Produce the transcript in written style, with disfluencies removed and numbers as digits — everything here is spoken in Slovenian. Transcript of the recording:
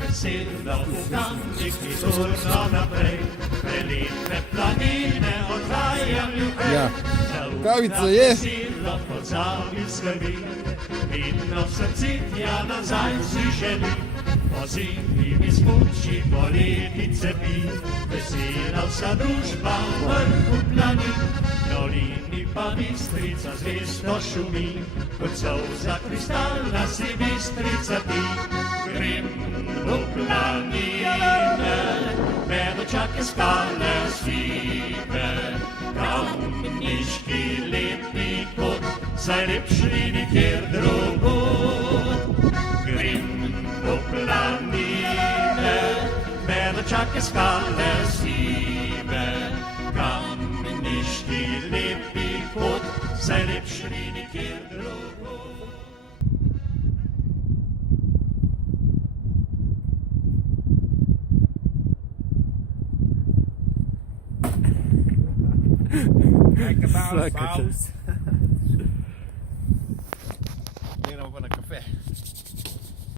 Veselo ugamnik i turno naprej, prelipe planine odvajam ljubej. Ja, kavica je. Veselo pozabi skrbi, vidno v srci tja nazaj si želi. Po zimi mi smuči, poleti cepi, vesela vsa družba v vrhu planin. Dolini pa Bistrica zvesto šumi, kot solza kristalna si Bistrica ti. Grem v planine, medočake skale sive, kamniški lepi kot, saj lepši nikjer drugod. Grem v planine, medočake skale sive, kamniški lepi kot, saj lepši nikjer drugod. Like about Svaka čast. spouse.